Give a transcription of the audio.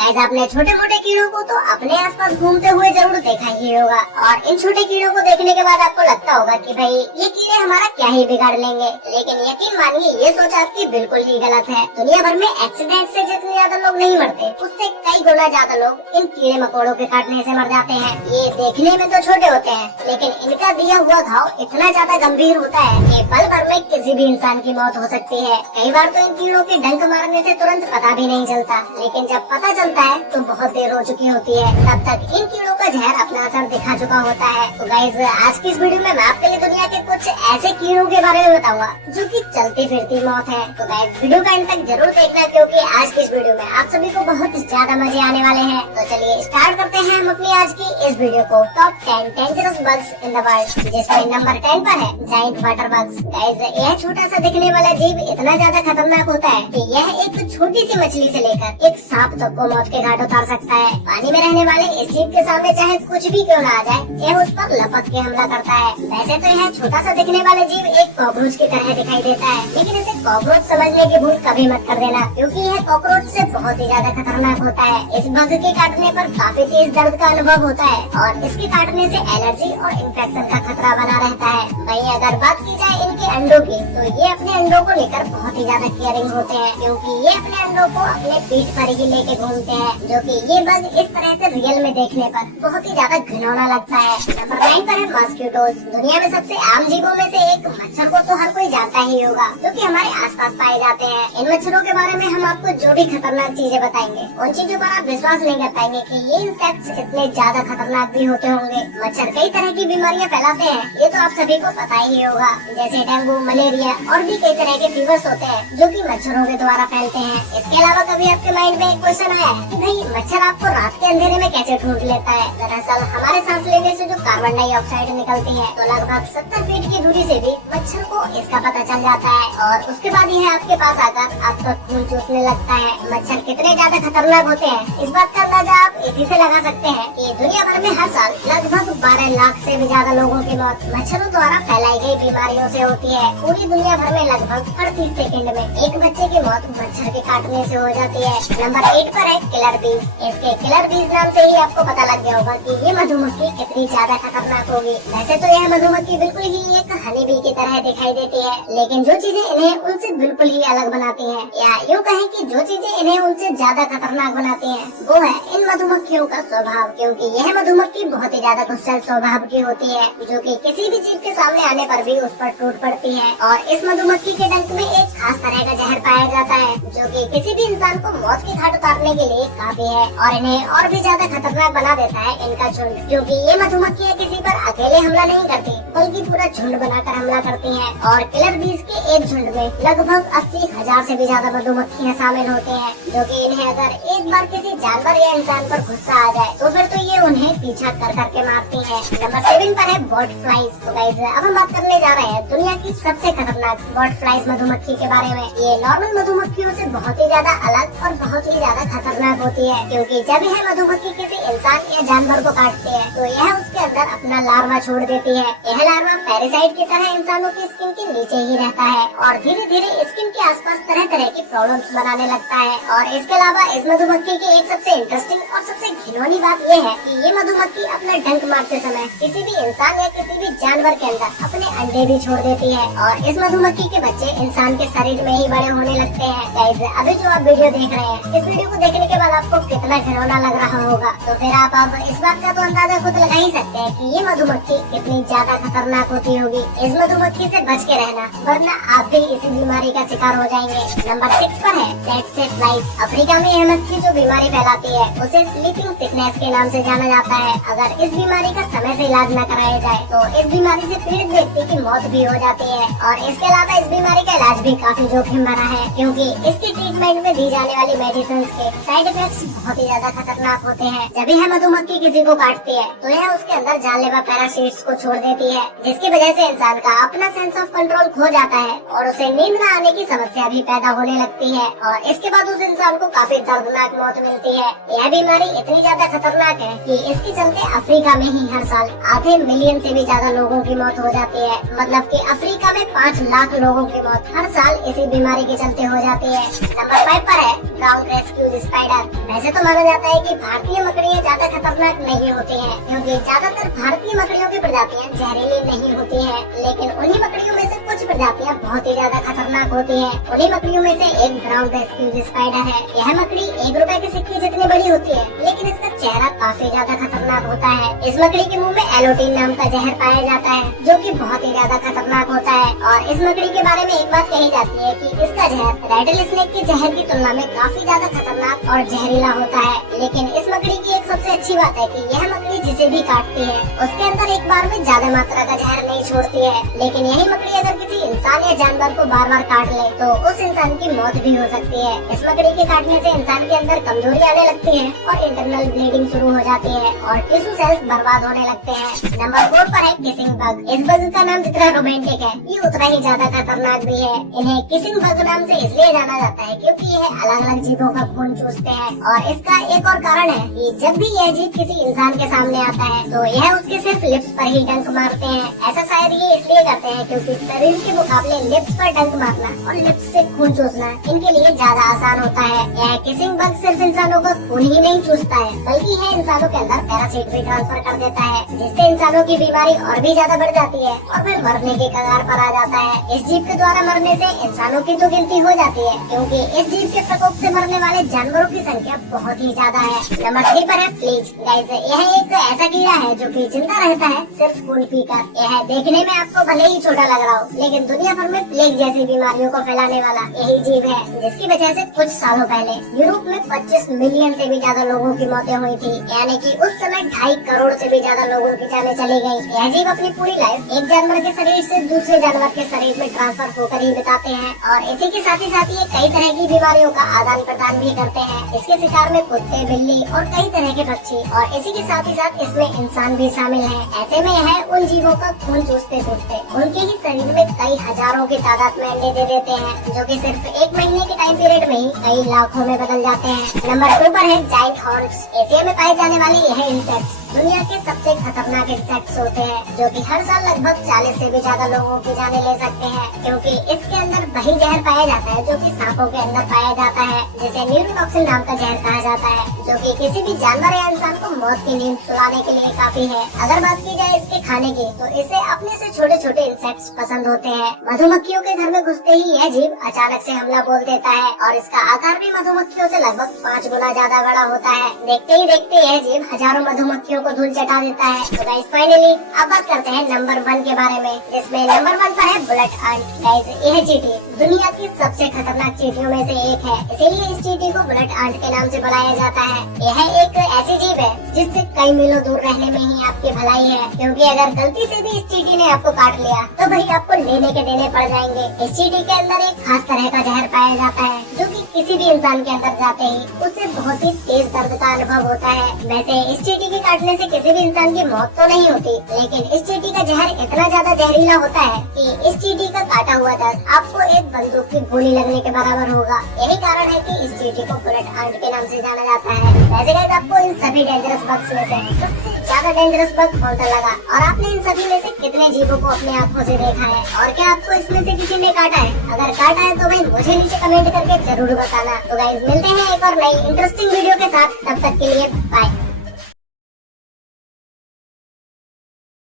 Guys आपने छोटे मोटे कीड़ों को तो अपने आसपास घूमते हुए जरूर देखा ही होगा, और इन छोटे कीड़ों को देखने के बाद आपको लगता होगा कि भाई ये कीड़े हमारा क्या ही बिगाड़ लेंगे। लेकिन यकीन मानिए ये सोच आपकी बिल्कुल ही गलत है। दुनिया भर में एक्सीडेंट से जितने ज्यादा लोग नहीं मरते, उससे कई गुना ज्यादा लोग इन कीड़े मकोड़ों के काटने से मर जाते हैं। ये देखने में तो छोटे होते हैं, लेकिन इनका दिया हुआ घाव इतना ज्यादा गंभीर होता है कि पल भर में किसी भी इंसान की मौत हो सकती है। कई बार तो इन कीड़ों के डंक मारने से तुरंत पता भी नहीं चलता, लेकिन जब पता चलता है तो बहुत देर हो चुकी होती है। तब तक इन कीड़ों का जहर अपना असर दिखा चुका होता है। तो गाइस आज की इस वीडियो में मैं आपके लिए दुनिया के कुछ ऐसे कीड़ों के बारे में बताऊंगा जो कि चलती फिरती मौत है। तो गाइस वीडियो का अंत तक जरूर देखना, क्योंकि आज की इस वीडियो में आप सभी को बहुत ज्यादा मजे आने वाले हैं। तो चलिए स्टार्ट करते हैं हम अपनी आज की इस वीडियो को। Top 10 dangerous bugs in the world, जिसमें नंबर 10 पर है जायंट वाटर बग्स। गाइस यह छोटा सा दिखने वाला जीव इतना ज्यादा खतरनाक होता है कि यह एक छोटी सी मछली से लेकर एक सांप तक को मौत के घाट उतार सकता है। पानी में रहने वाले इस जीव के सामने चाहे कुछ भी क्यों न आ जाए, यह उस पर लपक के हमला करता है। वैसे तो यह छोटा सा दिखने वाला जीव एक कॉकरोच की तरह दिखाई देता है, लेकिन इसे कॉकरोच समझने की भूल कभी मत कर देना, क्योंकि यह कॉकरोच से बहुत ही ज्यादा खतरनाक होता है। इस बग के काटने पर काफी तेज दर्द का अनुभव होता है, और इसके काटने से एलर्जी और इन्फेक्शन का खतरा बना रहता है। वहीं अगर बात की जाए इनके अंडों की, तो ये अपने अंडों को लेकर बहुत ही ज्यादा केयरिंग होते हैं, क्योंकि ये अपने अंडों को अपने पीठ पर ही लेके घूमते हैं, जो कि ये बग इस तरह से रियल में देखने पर बहुत ही ज्यादा घिनौना लगता है। नंबर 9 पर है मॉस्किटोज। दुनिया में सबसे आम जीवों में से एक मच्छर को तो हर कोई जानता ही होगा, जो कि हमारे आसपास पाए जाते हैं। इन मच्छरों के बारे में हम आपको जो भी खतरनाक चीजें बताएंगे, उन चीजों पर आप विश्वास नहीं कर पाएंगे कि ये इंसेक्ट्स इतने ज्यादा खतरनाक भी होते होंगे। मच्छर कई तरह की बीमारियां फैलाते हैं, ये तो आप सभी को पता ही होगा, जैसे डेंगू, मलेरिया और भी कई तरह के फीवर्स होते हैं जो कि मच्छरों के द्वारा फैलते हैं। इसके अलावा कभी आपके माइंड में एक क्वेश्चन आया कि भाई मच्छर आपको रात के अंधेरे में कैसे ढूंढ लेता है? दरअसल हमारे सांस लेने से जो कार्बन डाइऑक्साइड निकलती है, तो लगभग 70 फीट की दूरी से भी मच्छर को इसका पता चल जाता है, और उसके बाद यह आपके पास आकर आपका खून चूसने लगता है। मच्छर कितने ज्यादा खतरनाक होते हैं, इस बात का अंदाजा आप इसी से लगा सकते हैं कि दुनिया भर में हर साल लगभग 12 लाख से भी ज्यादा लोगों की मौत मच्छरों द्वारा फैलाई गई बीमारियों से होती है। पूरी दुनिया भर में लगभग 38 सेकंड में एक बच्चे की मौत मच्छर के काटने से हो जाती है। नंबर 8 पर है किलर बीज। इसके किलर बीज नाम से ही आपको पता लग गया होगा कि ये मधुमक्खी कितनी ज्यादा खतरनाक होगी। वैसे तो यह मधुमक्खी बिल्कुल ही एक हनी बी की तरह दिखाई देती है, लेकिन जो चीजें इन्हें उनसे बिल्कुल ही अलग बनाती हैं, या यूँ कहें कि जो चीजें इन्हें उनसे ज्यादा खतरनाक बनाती हैं, वो है इन मधुमक्खियों का स्वभाव। क्योंकि यह मधुमक्खी बहुत ही ज्यादा गुस्सैल स्वभाव की होती है, जो कि किसी भी जीव के सामने आने पर भी उस पर टूट पड़ती है। और इस मधुमक्खी के डंक में एक खास तरह का जहर पाया जाता है, जो कि किसी भी इंसान को मौत की घाट उतारने के लिए काफी है, और इन्हें और भी ज्यादा खतरनाक बना देता है इनका झुंड। क्योंकि ये मधुमक्खियाँ किसी पर अकेले हमला नहीं करती, बल्कि पूरा झुंड बनाकर हमला करती हैं। और किलर बीज के एक झुंड में लगभग 80,000 से भी ज्यादा मधुमक्खियाँ शामिल होते हैं, जो कि इन्हें अगर एक बार किसी जानवर या इंसान पर गुस्सा आ जाए तो फिर तो ये उन्हें पीछा कर करके मारती है। नंबर 7 पर है बर्ड फ्लाइज। तो गाइस अब हम बात करने जा रहे हैं दुनिया की सबसे खतरनाक बर्ड फ्लाइज मधुमक्खी के बारे में। ये नॉर्मल मधुमक्खियों से बहुत ही ज्यादा अलग और बहुत ही ज्यादा खतरनाक होती है, क्योंकि जब यह मधुमक्खी किसी इंसान या जानवर को काटती है तो यह उसके अंदर अपना लार्वा छोड़ देती है। यह लार्वा पैरासाइट की तरह इंसानों की स्किन के नीचे ही रहता है, और धीरे धीरे स्किन के आसपास तरह तरह की प्रॉब्लम्स बनाने लगता है। और इसके अलावा इस मधुमक्खी की एक सबसे इंटरेस्टिंग और सबसे घिनौनी बात यह है कि ये मधुमक्खी अपना डंक मारते समय किसी भी इंसान या किसी भी जानवर के अंदर अपने अंडे भी छोड़ देती है, और इस मधुमक्खी के बच्चे इंसान के शरीर में ही बड़े होने लगते हैं। गाइस अभी जो आप वीडियो देख रहे हैं, इस वीडियो को देखने के बाद आपको कितना घिनौना लग रहा होगा, तो फिर आप अब इस बात का तो अंदाजा खुद लगा ही सकते हैं कि ये मधुमक्खी कितनी ज्यादा खतरनाक होती होगी। इस मधुमक्खी से बच के रहना, वरना आप भी इसी बीमारी का शिकार हो जाएंगे। नंबर 6 पर है डेड फ्लाइज। अफ्रीका में यह मक्खी जो बीमारी फैलाती है उसे स्लीपिंग सिकनेस के नाम से जाना जाता है। अगर इस बीमारी का समय से इलाज न कराया जाए तो इस बीमारी से पीड़ित व्यक्ति की मौत भी हो जाती है। और इसके अलावा इस बीमारी का इलाज भी काफी जोखिम भरा है, क्योंकि इसके ट्रीटमेंट में दी जाने वाली मेडिसिन के साइड इफेक्ट्स बहुत ही ज्यादा खतरनाक होते हैं। जब यह मधुमक्खी किसी को काटती है तो यह उसके अंदर जानलेवा पैरासाइट्स को छोड़ देती है, जिसकी वजह से इंसान का अपना सेंस ऑफ कंट्रोल खो जाता है, और उसे नींद न आने की समस्या भी पैदा होने लगती है, और इसके बाद उस इंसान को काफी दर्दनाक मौत मिलती है। यह बीमारी इतनी ज्यादा खतरनाक है कि इसके चलते अफ्रीका में ही हर साल आधे मिलियन से भी ज्यादा लोगों की मौत हो जाती है। मतलब कि अफ्रीका में 5 लाख लोगों की मौत हर साल इसी बीमारी के चलते हो जाती है। नंबर 5 पर है ब्राउन रेस्क्यूज स्पाइडर। वैसे तो माना जाता है कि भारतीय मकड़ियाँ ज्यादा खतरनाक नहीं होती हैं, क्योंकि ज्यादातर भारतीय मकड़ियों की प्रजातियाँ जहरीली नहीं होती हैं, लेकिन उन्हीं मकड़ियों में से कुछ प्रजातियाँ बहुत ही ज्यादा खतरनाक होती हैं। उन्हीं मकड़ियों में से एक ब्राउन रेस्क्यूज स्पाइडर है। यह मकड़ी 1 रुपए के सिक्के जितनी बड़ी होती है, लेकिन इसका चेहरा काफी ज्यादा खतरनाक होता है। इस मकड़ी के मुंह में एलोटीन नाम का जहर पाया जाता है, जो कि बहुत ही ज्यादा खतरनाक होता है। और इस मकड़ी के बारे में एक बात कही जाती है कि इसका जहर रेडल स्नेक के जहर की तुलना में काफी ज्यादा खतरनाक और जहरीला होता है। लेकिन इस मकड़ी की एक सबसे अच्छी बात है कि यह मकड़ी जिसे भी काटती है उसके अंदर एक बार में ज्यादा मात्रा का जहर नहीं छोड़ती है। लेकिन यही मकड़ी अगर किसी इंसान या जानवर को बार बार काट ले तो उस इंसान की मौत भी हो सकती है। इस मकड़ी के काटने से इंसान के अंदर कमजोरी आने लगती है और इंटरनल ब्लीडिंग शुरू हो जाती है और टिश्यू सेल्स बर्बाद होने लगते हैं। नंबर 4 पर है किसिंग बग। इस बग का नाम जितना रोमांटिक है, ये उतना ही ज्यादा खतरनाक भी है। इन्हें किसिंग बग नाम से इसलिए जाना जाता है क्योंकि यह अलग अलग जीवों का खून चूसते हैं। और इसका एक और कारण है कि जब भी यह जीव किसी इंसान के सामने आता है तो यह उसके सिर्फ लिप्स पर ही डंक मारते हैं। ऐसा शायद ये इसलिए करते हैं क्योंकि शरीर के मुकाबले लिप्स पर डंक मारना और लिप्स से खून चूसना इनके लिए ज्यादा आसान होता है। यह किसिंग बग सिर्फ इंसानों का खून ही नहीं चूसता है, बल्कि यह इंसानों के अंदर पैरासाइट भी ट्रांसफर कर देता है, जिससे इंसानों की बीमारी और भी ज्यादा बढ़ जाती है और फिर मरने के कगार पर आ जाता है। इस जीव के द्वारा मरने से इंसानों की तो गिनती हो जाती है, क्योंकि इस जीव के प्रकोप से मरने वाले जानवरों की संख्या बहुत ही ज्यादा है। नंबर 3 पर है फ्लीज। गाइस, यह एक ऐसा कीड़ा है जो कि जिंदा रहता है सिर्फ खून पीकर। यह देखने में आपको भले ही छोटा लग रहा हो, लेकिन दुनिया भर में प्लेग जैसी बीमारियों को फैलाने वाला यही जीव है, जिसकी वजह से कुछ सालों पहले यूरोप में 25 मिलियन से भी ज्यादा लोगों की मौतें हुई थी। यानी कि उस समय 2.5 करोड़ से भी ज्यादा लोगों की जानें चली गयी। यह जीव अपनी पूरी लाइफ एक जानवर के शरीर से दूसरे जानवर के शरीर में ट्रांसफर होकर ही बिताते हैं और इसी के साथ ही ये कई तरह की बीमारियों का आदान प्रदान भी करते हैं। इसके शिकार में कुत्ते, बिल्ली और कई तरह के पक्षी और इसी के साथ ही साथ इसमें इंसान भी शामिल है। ऐसे में यह उन जीवों का खून चूसते चूसते उनके ही शरीर में कई हजारों की तादाद में अंडे दे देते हैं, जो कि सिर्फ 1 महीने के टाइम पीरियड में ही कई लाखों में बदल जाते हैं। नंबर 2 पर है जायंट हॉर्न्स। एशिया में पाए जाने वाले यह इंसेक्ट्स दुनिया के सबसे खतरनाक इंसेक्ट्स होते हैं, जो कि हर साल लगभग 40 से भी ज्यादा लोगों की जानें ले सकते हैं, क्योंकि इसके अंदर वही जहर पाया जाता है जो कि सांपों के अंदर पाया जाता है, जिसे न्यूरोटॉक्सिन नाम का जहर कहा जाता है, जो कि किसी भी जानवर या इंसान को मौत की नींद सुलाने के लिए काफी है। अगर बात की जाए इसके खाने की, तो इसे अपने से छोटे छोटे इंसेक्ट्स पसंद होते हैं। मधुमक्खियों के घर में घुसते ही यह जीव अचानक से हमला बोल देता है और इसका आकार भी मधुमक्खियों से लगभग 5 गुना ज्यादा बड़ा होता है। देखते ही देखते यह जीव हजारों मधुमक्खियों को धूल चटा देता है। तो गाइस, फाइनली अब बात करते हैं नंबर 1 के बारे में, जिसमें नंबर 1 पर है बुलेट अंट। गाइस, यह चींटी दुनिया की सबसे खतरनाक चींटियों में से एक है, इसीलिए इस चींटी को बुलेट अंट के नाम से बुलाया जाता है। यह एक ऐसी जीव है जिससे कई मीलों दूर रहने में ही आपकी भलाई है, क्योंकि अगर गलती से भी इस चींटी ने आपको काट लिया तो भाई आपको लेने के देने पड़ जाएंगे। इस चींटी के अंदर एक खास तरह का जहर पाया जाता है, जो कि किसी भी इंसान के अंदर जाते ही उससे बहुत ही तेज दर्द का अनुभव होता है। वैसे इस चींटी के काटने से किसी भी इंसान की मौत तो नहीं होती, लेकिन इस चींटी का जहर इतना ज्यादा जहरीला होता है कि इस चींटी का काटा हुआ दर्द आपको एक बंदूक की गोली लगने के बराबर होगा। यही कारण है कि इस चींटी को बुलेट अंट के नाम से जाना जाता है। वैसे गाइस, आपको इन सभी डेंजरस बग्स में से सबसे ज्यादा डेंजरस बग कौन सा लगा, और आपने इन सभी में से कितने जीवों को अपने आँखों से देखा है, और क्या आपको इसमें से किसी ने काटा है? अगर काटा है तो भाई मुझे नीचे कमेंट करके जरूर बताना। तो गाइस, मिलते हैं एक और नई इंटरेस्टिंग वीडियो के साथ, तब तक के लिए बाय।